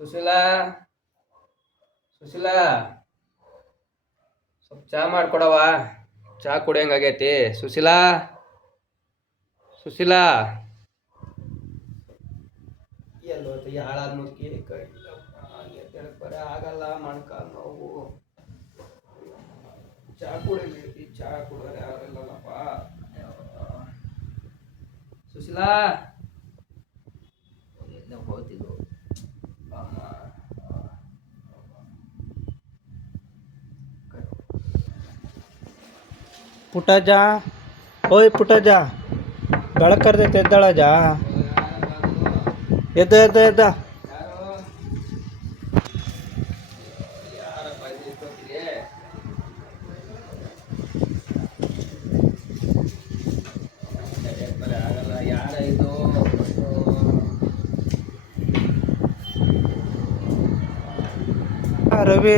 ಸುಶೀಲಾ ಸುಶೀಲಾ ಸ್ವಲ್ಪ ಚಾ ಮಾಡ್ಕೊಡವ ಚಾ ಕುಡಿಯಂಗಾಗೈತಿ ಸುಶೀಲಾ ಸುಶೀಲಾ. ಎಲ್ಲೋತಿ ಹಾಳಾದ ಮುದುಕಿ ಕೈ ಬರ ಆಗಲ್ಲ ಮಣ್ಕ ನೋವು. ಚಾ ಕುಡಿಬೇಕು ಚಾ ಕುಡಿದ್ರೆ ಯಾರಿಲ್ಲಲ್ಲಪ್ಪ ಸುಶೀಲಾ. ಹೋತಿದ್ದು ಪುಟ್ಟಜ್ಜ ಓಯ್ ಪುಟಜ. ಬೆಳಕರ್ದೈತೆ ಎದ್ದಾಳಜ್ಜ ಎದ್ದ ಎದ್ದ ಎದ್ದ. ರವಿ?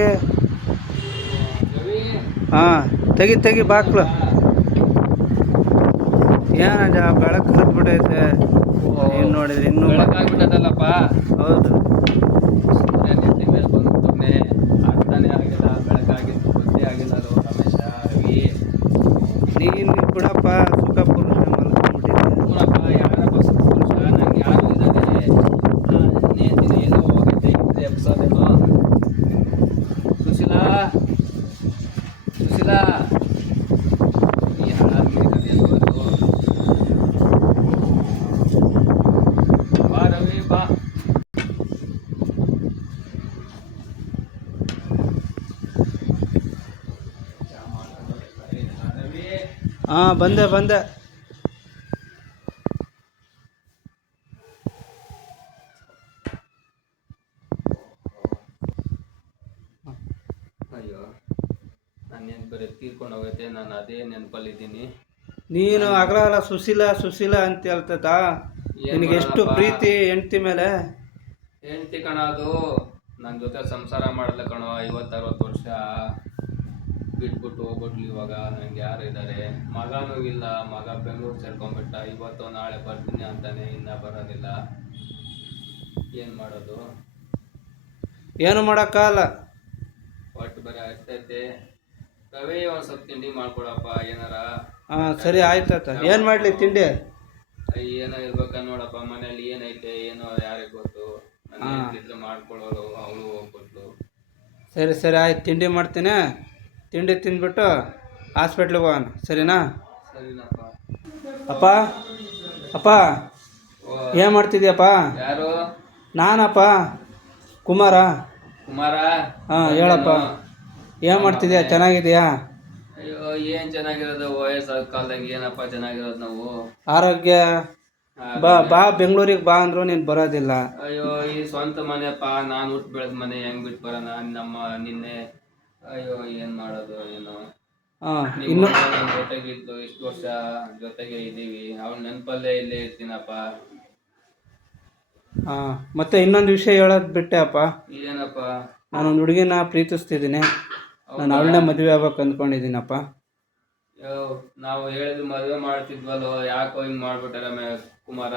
ಹಾಂ. ತೆಗಿ ತೆಗಿ ಬಾಕ್ಲು. ಏನ ಬೆಳಕು ಹರಿದ್ಬಿಟ್ಟೈತೆ ಏನು ನೋಡಿದ್ರೆ ಇನ್ನೂ ಹೌದು ಸೂರ್ಯ ನೆತ್ತಿ ಮೇಲೆ ಬಂದು ಸುಮ್ಮನೆ ಅರ್ಥನೇ ಆಗಿಲ್ಲ ಬೆಳಕಾಗಿತ್ತು ಗೊತ್ತೇ ಆಗಿಲ್ಲ ಅದು ರಮೇಶ ರವಿ ನೀನು ಬಿಡಪ್ಪ ಸುಖ ಪುರುಷ ಮಲ್ಕೊಂಡ್ಬಿಟ್ಟಿದ್ದೆ ಹ್ಞೂನಪ್ಪ ಯಾರಪ್ಪ ಪುರುಷ ನಂಗೆ ಯಾರು ಇದ್ದಾರೆ ನೇತಿನ ಎಲ್ಲೋ ಹೋಗಿದ್ದೆ ಇದ್ರೆ ಎಬ್ಸೋದೇನೋ ಸುಶೀಲಾ ಸುಶೀಲಾ ಈ ಹಾಳಾದ್ಮೇಲೆ ಕಲಿಯೋದು ಅದು. ಬಾ ರವಿ ಬಾ ರವಿ ಹಾಂ ಬಂದೆ ಬಂದೆ. ಅಯ್ಯೋ ನಾನು ನೆನ್ಪು ತೀರ್ಕೊಂಡು ಹೋಗೈತೆ ನಾನು ಅದೇ ನೆನಪಲ್ಲಿದ್ದೀನಿ. ನೀನು ಅಗಲ ಸುಶೀಲ ಸುಶೀಲ ಅಂತ ಹೇಳ್ತದ ನಿನಗೆ ಎಷ್ಟು ಪ್ರೀತಿ ಹೆಂಡ್ತಿ ಮೇಲೆ? ಹೆಂಡ್ತಿ ಕಣ ಅದು. ನನ್ನ ಜೊತೆ ಸಂಸಾರ ಮಾಡಲ್ಲ ಕಣೋ ಐವತ್ತು ಅರವತ್ತು ವರ್ಷ. ಬಿಟ್ಬಿಟ್ಟು ಹೋಗ್ಬಿಟ್ಲು ಇವಾಗ. ನಂಗೆ ಯಾರು ಇದ್ದಾರೆ ಮಗನೂ ಇಲ್ಲ. ಮಗ ಬೆಂಗಳೂರು ಸೇರ್ಕೊಂಡ್ಬಿಟ್ಟ. ಇವತ್ತು ನಾಳೆ ಬರ್ತೀನಿ ಅಂತಾನೆ ಇನ್ನ ಬರೋದಿಲ್ಲ. ಏನು ಮಾಡೋದು? ಏನು ಮಾಡೋಕ್ಕಾಗಲ್ಲ ಒಟ್ಟು ಬರೀ ಅಷ್ಟೈತೆ ರವಿ ಒಂದು ಸ್ವಲ್ಪ ತಿಂಡಿ ಮಾಡ್ಕೊಡಪ್ಪ ಏನಾರ? ಹಾಂ ಸರಿ ಆಯ್ತಾತ ಏನು ಮಾಡಲಿ ತಿಂಡಿ? ಏನೋ ಇರ್ಬೇಕ ನೋಡಪ್ಪ. ಮನೇಲಿ ಏನೈತೆ ಏನೋ ಯಾರಿಗೆ ಗೊತ್ತು. ಮಾಡ್ಕೊಳ್ಳೋರು ಅವಳು ಹೋಗ್ಬಿಟ್ಲು. ಸರಿ ಸರಿ ಆಯ್ತು. ತಿಂಡಿ ಮಾಡ್ತೀನಿ. ತಿಂಡಿ ತಿಂದ್ಬಿಟ್ಟು ಹಾಸ್ಪಿಟ್ಲಿಗೆ ಹೋಗೋಣ. ಸರಿನಾ? ಸರಿನಪ್ಪ. ಅಪ್ಪ ಅಪ್ಪ ಏನು ಮಾಡ್ತಿದ್ಯಪ್ಪ? ಯಾರು? ನಾನಪ್ಪ ಕುಮಾರ. ಕುಮಾರ? ಹಾಂ ಹೇಳಪ್ಪ. ಏನು ಮಾಡ್ತಿದ್ಯಾ? ಚೆನ್ನಾಗಿದೆಯಾ? ಅಯ್ಯೋ ಏನ್ ಚೆನ್ನಾಗಿರೋದು? ವಯಸ್ಸಾದ ಕಾಲದಾಗ ಏನಪ್ಪ ಚೆನ್ನಾಗಿರೋದು ನಾವು? ಆರೋಗ್ಯ? ಬಾ ಬಾ ಬೆಂಗಳೂರಿಗೆ ಬಾ ಅಂದ್ರು ನೀನು ಬರೋದಿಲ್ಲ. ಅಯ್ಯೋ ಈ ಸ್ವಂತ ಮನೆಯಪ್ಪ. ನಾನು ಹುಟ್ಟು ಬೆಳೆದ ಮನೆ ಹೆಂಗ್ ಬಿಟ್ಟು ಬರೋಣ? ನಮ್ಮ ನಿನ್ನೆ ಅಯ್ಯೋ ಏನ್ ಮಾಡೋದು ಏನು? ಹಾಂ ಇನ್ನು ಜೊತೆಗೆ ಇದ್ದು ಇಷ್ಟು ವರ್ಷ ಜೊತೆಗೆ ಇದ್ದೀವಿ ಅವ್ನ ನೆನಪಲ್ಲೇ ಇಲ್ಲೇ ಇರ್ತೀನಪ್ಪ. ಹಾಂ ಮತ್ತೆ ಇನ್ನೊಂದು ವಿಷಯ ಹೇಳೋದು ಬಿಟ್ಟೆ ಅಪ್ಪ. ಏನಪ್ಪ ನಾನೊಂದು ಹುಡುಗಿನ ಪ್ರೀತಿಸ್ತಿದ್ದೀನಿ. ನಾನು ಅವಳನ್ನ ಮದುವೆ ಆಗ್ಬೇಕು ಅಂದ್ಕೊಂಡಿದ್ದೀನಪ್ಪ ಯೋ ನಾವು ಹೇಳಿದ್ ಮದುವೆ ಮಾಡ್ತಿದ್ವಲ್ಲೋ ಯಾಕೋ ಹಿಂಗ್ ಮಾಡ್ಬಿಟ್ಟಾರ ಕುಮಾರ?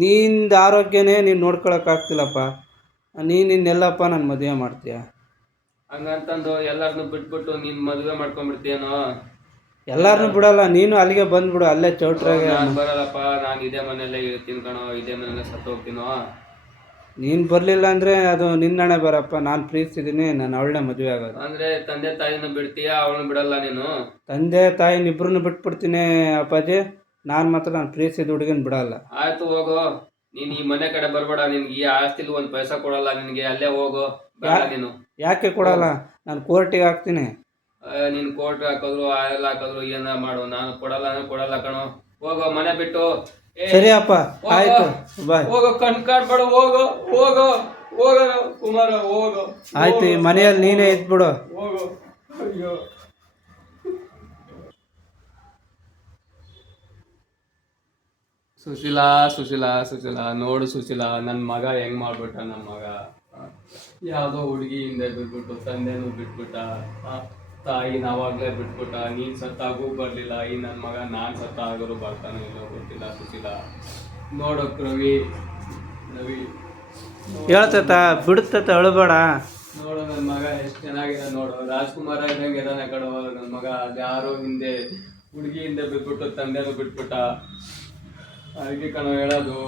ನಿಂದು ಆರೋಗ್ಯನೇ ನೀನು ನೋಡ್ಕೊಳಕ್ಕಾಗ್ತಿಲ್ಲಪ್ಪ ನೀನು ಇನ್ನೆಲ್ಲಪ್ಪ ನಾನು ಮದುವೆ ಮಾಡ್ತೀಯ? ಹಂಗಂತಂದು ಎಲ್ಲಾರನ್ನು ಬಿಟ್ಬಿಟ್ಟು ನೀನ್ ಮದುವೆ ಮಾಡ್ಕೊಂಡ್ಬಿಡ್ತೀಯನೋ? ಎಲ್ಲಾರನ್ನೂ ಬಿಡಲ್ಲ ನೀನು ಅಲ್ಲಿಗೆ ಬಂದ್ಬಿಡು ಅಲ್ಲೇ ಚೌಟ್ರಾಗ ನಾನು ಬರಲ್ಲಪ್ಪ ನಾನು ಇದೇ ಮನೆಯಲ್ಲೇ ಇರ್ತೀನಿ ಕಣೋ ಇದೇ ಮನೆಯಲ್ಲೇ ಸತ್ತು ಹೋಗ್ತೀನೋ? ನೀನು ಬರಲಿಲ್ಲ ಅಂದರೆ ಅದು ನಿನ್ನಣೆ ಬರಪ್ಪ ನಾನು ಪ್ರೀತಿಸಿದ್ದೀನಿ ನಾನು ಅವಳನ್ನೇ ಮದುವೆ ಆಗೋದು. ಅಂದ್ರೆ ತಂದೆ ತಾಯಿನ ಬಿಡ್ತೀಯ ಅವಳನ್ನ ಬಿಡಲ್ಲ ನೀನು? ತಂದೆ ತಾಯಿನ ಇಬ್ಬರನ್ನು ಬಿಟ್ಬಿಡ್ತೀನಿ ಅಪ್ಪಾಜಿ ನಾನು ಮಾತ್ರ ನಾನು ಪ್ರೀತಿಸಿದ ಹುಡುಗಿನ ಬಿಡಲ್ಲ. ಆಯ್ತು ಹೋಗು. ನೀನ್ ಈ ಮನೆ ಕಡೆ ಬರ್ಬೇಡ ನಿನ್ಗೆ ಈ ಆಸ್ತಿಲಿ ಒಂದ್ ಪೈಸಾ ಕೊಡಲ್ಲ ನಿನ್ಗೆ ಅಲ್ಲೇ ಹೋಗು ಬೇಡ ನೀನು. ಯಾಕೆ ಕೊಡಲ್ಲ? ನಾನು ಕೋರ್ಟಿಗೆ ಹಾಕ್ತೀನಿ. ಆ, ನೀನ್ ಕೋರ್ಟ್ ಹಾಕಿದ್ರು ಆಯಲ್ ಹಾಕಿದ್ರು ಏನ ಮಾಡು ನಾನು ಕೊಡಲ್ಲ ಅಂದ್ರೆ ಕೊಡಲ್ಲ ಕಣೋ. ಹೋಗೋ ಮನೆ ಬಿಟ್ಟು. ಏ, ಸರಿ ಅಪ್ಪ ಆಯ್ತು ಬಾಯ್ ಹೋಗೋ ಕಣ್ ಕಾಡ್ಬೇಡ ಹೋಗೋ ಹೋಗೋ ಹೋಗೋ ಕುಮಾರ ಹೋಗೋ ಆಯ್ತು ಈ ಮನೆಯಲ್ಲಿ ನೀನೇ ಇದ್ಬಿಡು. ಹೋಗೋ. ಅಯ್ಯೋ. ಸುಶೀಲಾ ಸುಶೀಲಾ ಸುಶೀಲಾ ನೋಡು ಸುಶೀಲಾ ನನ್ನ ಮಗ ಹೆಂಗ್ ಮಾಡ್ಬಿಟ್ಟ ನನ್ನ ಮಗ? ಯಾವುದೋ ಹುಡುಗಿ ಹಿಂದೆ ಬಿಟ್ಬಿಟ್ಟು ತಂದೆನೂ ಬಿಟ್ಬಿಟ್ಟ ತಾಯಿ ನಾವಾಗ್ಲೇ ಬಿಟ್ಬಿಟ್ಟ ನೀನ್ ಸತ್ತಾಗೂ ಬರ್ಲಿಲ್ಲ ಈ ನನ್ನ ಮಗ ನಾನ್ ಸತ್ತ ಆಗೋರು ಬರ್ತಾನೆ ಇಲ್ಲೋ ಗೊತ್ತಿಲ್ಲ ಸುಶೀಲಾ. ನೋಡಕ್ ರವಿ ರವಿ ಹೇಳ್ತತ ಬಿಡುತ್ತ ಅಳಬೇಡ. ನೋಡು ನನ್ನ ಮಗ ಎಷ್ಟು ಚೆನ್ನಾಗಿದೆ ನೋಡು. ರಾಜ್ಕುಮಾರ ಇದ್ದಂಗೆ ಇದಾನೆ ಕಡವ ನನ್ನ ಮಗ. ಯಾರೋ ಹಿಂದೆ ಹುಡುಗಿ ಹಿಂದೆ ಬಿಟ್ಬಿಟ್ಟು ತಂದೆನೂ ಬಿಟ್ಬಿಟ್ಟ. ಅದಕ್ಕೆ ಕಣ ಹೇಳೋದು.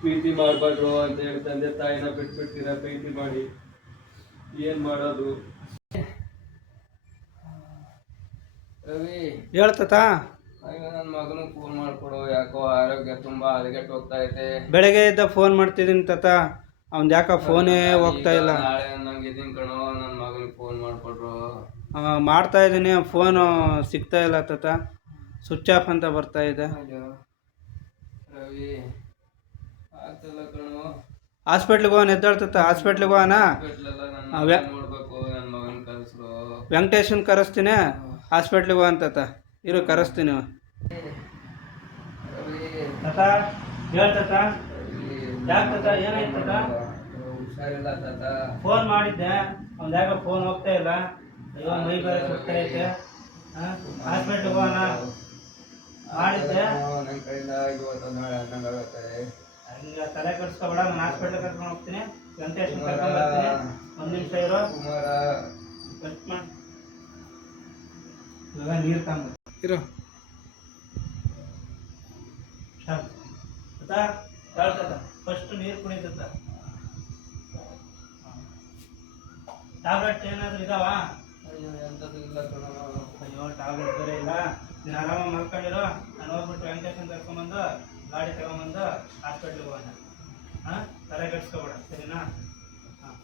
ಪ್ರೀತಿ ಮಾಡಬಾರ್ದು ಅಂತ ಹೇಳಿ ತಂದೆ ತಾಯಿನ ಬಿಟ್ಬಿಡ್ತೀರ ಪ್ರೀತಿ ಮಾಡಿ. ಏನು ಮಾಡೋದು? ರವಿ. ಹೇಳ್ತಾ ಅಯ್ಯೋ ನನ್ನ ಮಗನಿಗೆ ಫೋನ್ ಮಾಡಿಕೊಡು. ಯಾಕೋ ಆರೋಗ್ಯ ತುಂಬಾ ಹದಗೆಟ್ಟು ಹೋಗ್ತಾ ಐತೆ ಬೆಳಗ್ಗೆ ಇದ್ದ ಫೋನ್ ಮಾಡ್ತಿದ್ದೀನಿ ತಾತ. ಅವ್ನ್ ಯಾಕ ಫೋನೇ ಹೋಗ್ತಾ ಇಲ್ಲ. ನಾಳೆ ನಂಗೆ ಇದೀನಿ ಕಣೋ ನನ್ನ ಮಗನಿಗೆ ಫೋನ್ ಮಾಡಿಕೊಡ್ರು ಮಾಡ್ತಾ ಇದ್ದೀನಿ ಫೋನು ಸಿಗ್ತಾ ಇಲ್ಲ ತಾತ. ಸ್ವಿಚ್ ಆಫ್ ಅಂತ ಬರ್ತಾ ಇದೆ. ರವಿ ಆಗ್ತಿಲ್ಲ ಕಣೋ ಹಾಸ್ಪಿಟ್ಲಿಗೆ ಹೋಗೋಣ ಎದ್ದಾಳ್ತತ ಹಾಸ್ಪಿಟ್ಲಿಗೆ ಹೋಗೋಣ. ಹಾಸ್ಪಿಟ್ಲೆಲ್ಲ ನನ್ನ ನೋಡ್ಬೇಕು ನನ್ನ ಮಗನ ಕಲ್ಸ್ರು ವೆಂಕಟೇಶನ್ ಕರೆಸ್ತೀನಿ. ಹಾಸ್ಪಿಟ್ಲಿಗೆ ಹೋಗೋ ಅಂತತ್ತ. ಇರು ಕರೆಸ್ತೀನಿ. ರವಿ ತತ ಹೇಳ್ತತ ರವಿ, ಯಾಕ್ ತಾತ? ಏನಾಯ್ತ್ ತಾತ? ಹುಷಾರಿಲ್ಲ ತಾತ. ಫೋನ್ ಮಾಡಿದ್ದೆ. ಅವ್ನ ಯಾಕ ಫೋನ್ ಹೋಗ್ತಾ ಇಲ್ಲ. ಅಯ್ಯೋ ಮೈ ಬೇರೆ ಸುತ್ತಾ ಐತೆ. ಹಾಸ್ಪಿಟ್ಲಿಗೆ ಹೋಗೋಣ. ಮಾಡಿದ್ದೆ. ನನ್ನ ಕೈಯಿಂದ ಇವತ್ತು ನಾಳೆ ಅನ್ನಂಗಾಗತ್ತೆ ಹಂಗ ತಲೆ ಕೆಡಿಸ್ಕೊಬೇಡ ನಾನು ಹಾಸ್ಪಿಟ್ಲ್ ಕರ್ಕೊಂಡು ಹೋಗ್ತೀನಿ. ವೆಂಕಟೇಶನ್ ಕರ್ಕೊಂಡು ಬರ್ತೀನಿ. ಒಂದು ನಿಮಿಷ ಇರೋ. ಕುಮಾರ. ಕಟ್ ಮಾಡಿ. ಇವಾಗ ನೀರು ತಂದು. ಇರು. ಫಸ್ಟ್ ನೀರು ಕುಡಿತದ ಟ್ಯಾಬ್ಲೆಟ್ ಏನಾದ್ರು ಇದಾವಾ? ಅಯ್ಯೋ ಎಂಥದ್ದು ಇಲ್ಲ ಕಣ. ಅಯ್ಯೋ ಟ್ಯಾಬ್ಲೆಟ್ ಬೇರೆ ಇಲ್ಲ. ನೀನು ಆರಾಮಾಗಿ ಮಲ್ಕೊಂಡಿರೋ ನಾನು ಹೋಗ್ಬಿಟ್ಟು ವೆಂಕಟೇಶನ್ ಕರ್ಕೊಂಬಂದು ಗಾಡಿ ತಗೊಂಬಂದು ಹಾಸ್ಪಿಟ್ಲಿಗೆ ಹೋಗೋಣ. ಹಾಂ ತಲೆ ಕೆಡ್ಸ್ಕೊಬೇಡ ಸರಿನಾ? ಹಾಂ.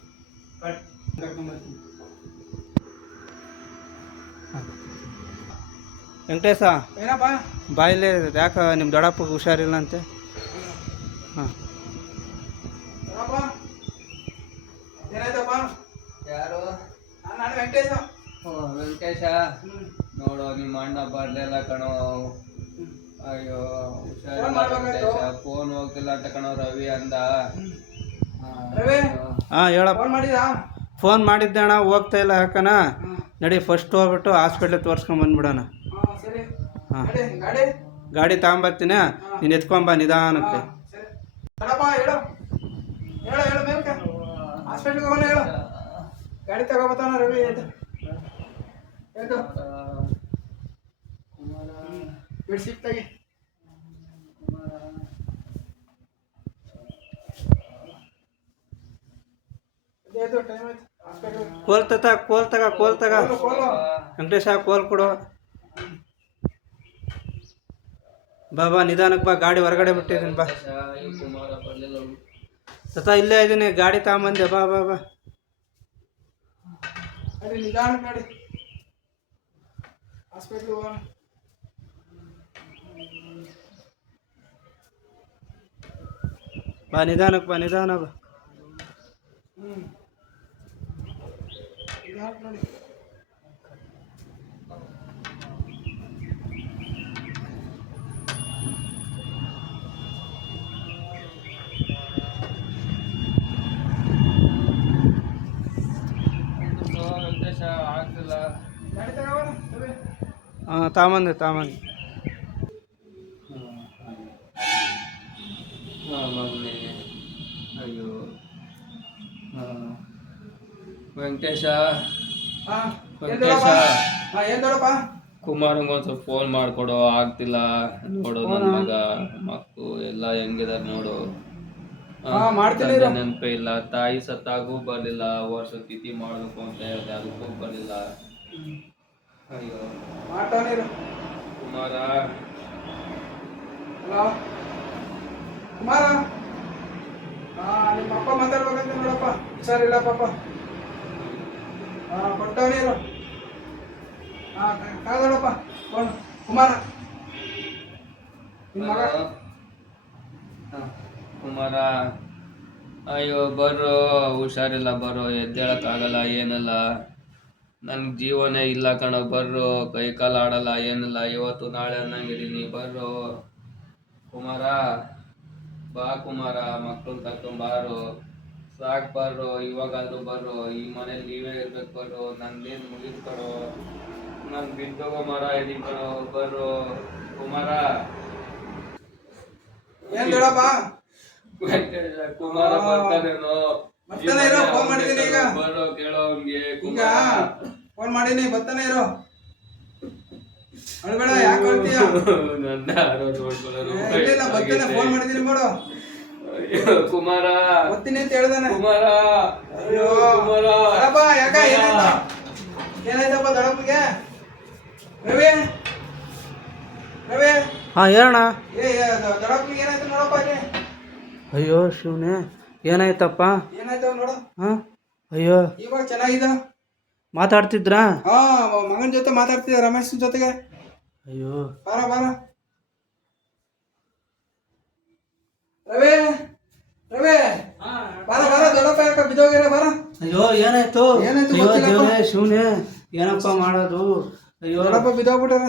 ಕಟ್ ಕರ್ಕೊಂಬರ್ತೀನಿ. ವೆಂಕಟೇಶ ಏನಪ್ಪ ಬಾಯಿಲೆ ಯಾಕ ನಿಮ್ಮ ದೊಡ್ಡಪ್ಪಗೆ ಹುಷಾರಿಲ್ಲ ಅಂತೆ ಹಾಂ ಏನಪ್ಪ ಏನಾಯ್ತಪ್ಪ? ಯಾರು? ನಾನು ನಾನು ವೆಂಕಟೇಶ. ಓ ವೆಂಕಟೇಶ. ನೋಡು ನಿಮ್ಮ ಅಣ್ಣ ಬರ್ಲಿಲ್ಲ ಕಣೋ. ಅಯ್ಯೋ ಫೋನ್ ಮಾಡ್ಬೇಕಾಯ್ತು. ಫೋನ್ ಹೋಗ್ತಿಲ್ಲ ಅಂತ ಕಣೋ ರವಿ ಅಂದ. ಹಾಂ ಹೇಳಪ್ಪ. ಫೋನ್ ಮಾಡಿದಾ ಫೋನ್ ಮಾಡಿದ್ದೆ ಅಣ್ಣ ಹೋಗ್ತಾ ಇಲ್ಲ ಯಾಕನ ನಡಿ ಫಸ್ಟ್ ಹೋಗ್ಬಿಟ್ಟು ಹಾಸ್ಪಿಟ್ಲಿಗೆ ತೋರ್ಸ್ಕೊಂಬಂದ್ಬಿಡೋಣ ಹಾಂ ಗಾಡಿ? ತಗೊಂಬರ್ತೀನಿ. ನೀನು ಎತ್ಕೊಂಬ ನಿಧಾನಕ್ಕೆ. ಗಾಡಿ ತಗೋಬತ್ತಾನ ರವಿ ಕೋಲ್ ತತ ಕೋಲ್ ತಗ ಕೋಲ್ ತಗ ವೆಂಕಟೇಶ ಕೋಲ್ ಕೊಡು ಬಾ ಬಾ ನಿಧಾನಕ್ಕೆ ಬಾ ಗಾಡಿ ಹೊರಗಡೆ ಬಿಟ್ಟಿದ್ದೀನಿ ಬಾ. ತತ ಇಲ್ಲೇ ಇದ್ದೀನಿ ಗಾಡಿ ತಗೊಂಬಂದೆ ಬಾ ಬಾ ಬಾ ನಿಧಾನ ಹೋಗೋಣ ಬಾ ನಿಧಾನಕ್ಕೆ ಬಾ ನಿಧಾನ ಬಾ ವೆಂಕಟೇಶ. ವೆಂಕಟೇಶ. ಕುಮಾರ್ ಕುಮಾರಂಗ್ ಒಂದ್ ಸ್ವಲ್ಪ ಫೋನ್ ಮಾಡ್ಕೊಡು ಆಗ್ತಿಲ್ಲ. ನೋಡು ನನ್ನ ಮಗ ಮಕ್ಕಳು ಎಲ್ಲ ಹೆಂಗಿದಾರ ನೋಡು. ನೆನಪೇ ಇಲ್ಲ. ತಾಯಿ ಸತ್ತಾಗೂ ಬರಲಿಲ್ಲ. ವರ್ಷ ತಿಥಿ ಮಾಡ್ಬೇಕು ಅಂತ ಹೇಳಿದೆ ಅದಕ್ಕೂ ಬರಲಿಲ್ಲ. ಅಯ್ಯೋ. ಕುಮಾರ. ಕುಮಾರ. ನಿಮ್ಮ ಅಪ್ಪ ಮಾತಾಡ್ಬೇಕಂತ ನೋಡಪ್ಪ. ಹುಷಾರಿಲ್ಲ ಪಾಪ. ಹಾಂ ಕೊಟ್ಟವನಿರು ಹಾಂ ಕಾದೋಡಪ್ಪ ಕುಮಾರ. ನಿಮ್ಮ ಮಗ? ಹಾ, ಕುಮಾರ ಅಯ್ಯೋ ಬರೋ ಹುಷಾರಿಲ್ಲ ಬರೋ ಎದ್ದೇಳಕ್ಕಾಗಲ್ಲ ಏನಲ್ಲ. ನನ್ಗೆ ಜೀವನೇ ಇಲ್ಲ ಕಣ ಬರ್ರೋ ಕೈ ಕಾಲು ಆಡಲ್ಲ ಏನಿಲ್ಲ. ಇವತ್ತು ನಾಳೆ ಅನ್ನಂಗಿದೀನಿ ಬರ್ರೋ. ಕುಮಾರ ಬಾ ಕುಮಾರ ಮಕ್ಕಳನ್ನ ಕರ್ಕೊಂಬಾರು ಸಾಕ್ ಬರ್ರೋ ಇವಾಗಾದ್ರೂ ಬರ್ರೋ ಈ ಮನೇಲಿ ನೀವೇ ಇರ್ಬೇಕು ಬರ್ರು ನಂದೇನು ಮುಗಿಸ್ಕೊಡು ನಾನು ನನ್ ಬಿದ್ದೋಗೋ ಮರ ಇದೀನಿ ಕಣೋ ಬರ್ರೋ. ಕುಮಾರ. ಏನು ವೆಂಕಟೇಶ ಕುಮಾರ. ಬರ್ತಾನೇನೋ. ಬರ್ತಾನೆ ಇರೋ, ಫೋನ್ ಮಾಡಿದ್ದೀನಿ ಈಗ. ಬರೋ ಕೇಳೋ ಅವ್ನಿಗೆ ಈಗ ಕುಮಾರ. ಫೋನ್ ಮಾಡೀನಿ ಬರ್ತಾನೆ ಇರೋ. ಅಳ್ಬೇಡ ಯಾಕೆ ಹೇಳ್ತೀಯ ನನ್ನ ನೋಡ್ಕೊಳ್ಳೋರು. ಇಲ್ಲ ಬರ್ತಾನೆ ಫೋನ್ ಮಾಡಿದೀನಿ ಮಾಡು ಅಯ್ಯೋ, ಕುಮಾರ. ಗೊತ್ತೀನಿ ಅಂತ ಹೇಳ್ದಾನೆ. ಕುಮಾರ. ಅಯ್ಯೋ. ಕುಮಾರ. ದೊಡಪ್ಪ ಯಾಕ ಏನಾಯ್ತು? ಏನಾಯ್ತಪ್ಪ ದೊಡಪ್ಪಗೆ ರವಿ? ರವಿ? ಹಾ ಹೇಳಣ್ಣ. ಏ ದೊಡಪ್ಪಗೆ ಏನಾಯ್ತು ನೋಡಪ್ಪ ಇಲ್ಲಿ ಅಯ್ಯೋ ಶಿವನೇ. ಏನಾಯ್ತಪ್ಪ? ಏನಾಯ್ತು ನೋಡು. ಹಾ? ಅಯ್ಯೋ. ಇವಾಗ ಚೆನ್ನಾಗಿದ? ಮಾತಾಡ್ತಿದ್ರಾ? ಹಾ ಮಗನ ಜೊತೆ ಮಾತಾಡ್ತಿದ್ದೆ ರಮೇಶ್ ಜೊತೆಗೆ. ಅಯ್ಯೋ. ಬಾರ ಬಾರ. ರವಿ? ರವಿ ಬಾರ ಬರ ದೊಡ್ಡಪ್ಪ ಯಾಕ ಬಿದ್ದೋಗ್ಯಾರ ಬರ? ಅಯ್ಯೋ ಏನಾಯ್ತು? ಏನಾಯ್ತು. ಶಿವನೇ ಏನಪ್ಪ ಮಾಡೋದು? ಅಯ್ಯೋ. ದೊಡ್ಡಪ್ಪ ಬಿದ್ದೋಗ್ಬಿಟ್ಟಾರ.